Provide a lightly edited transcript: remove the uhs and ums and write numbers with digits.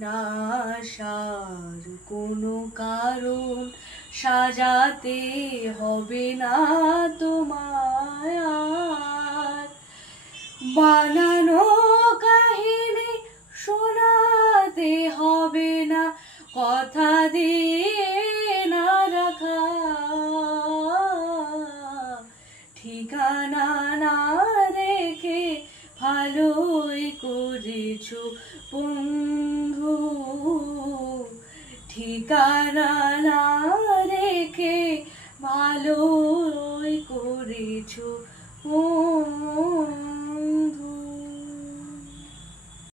না আসার কোনো কারণ সাজাতে হবে না তোমায় আর। বানানো কাহিনী শোনাতে হবে না, কথা দিয়ে না রাখা। ঠিকানা না রেখে ভালোই করেছো বন্ধু, ঠিকানা না রেখে ভালোই করেছো বন্ধু।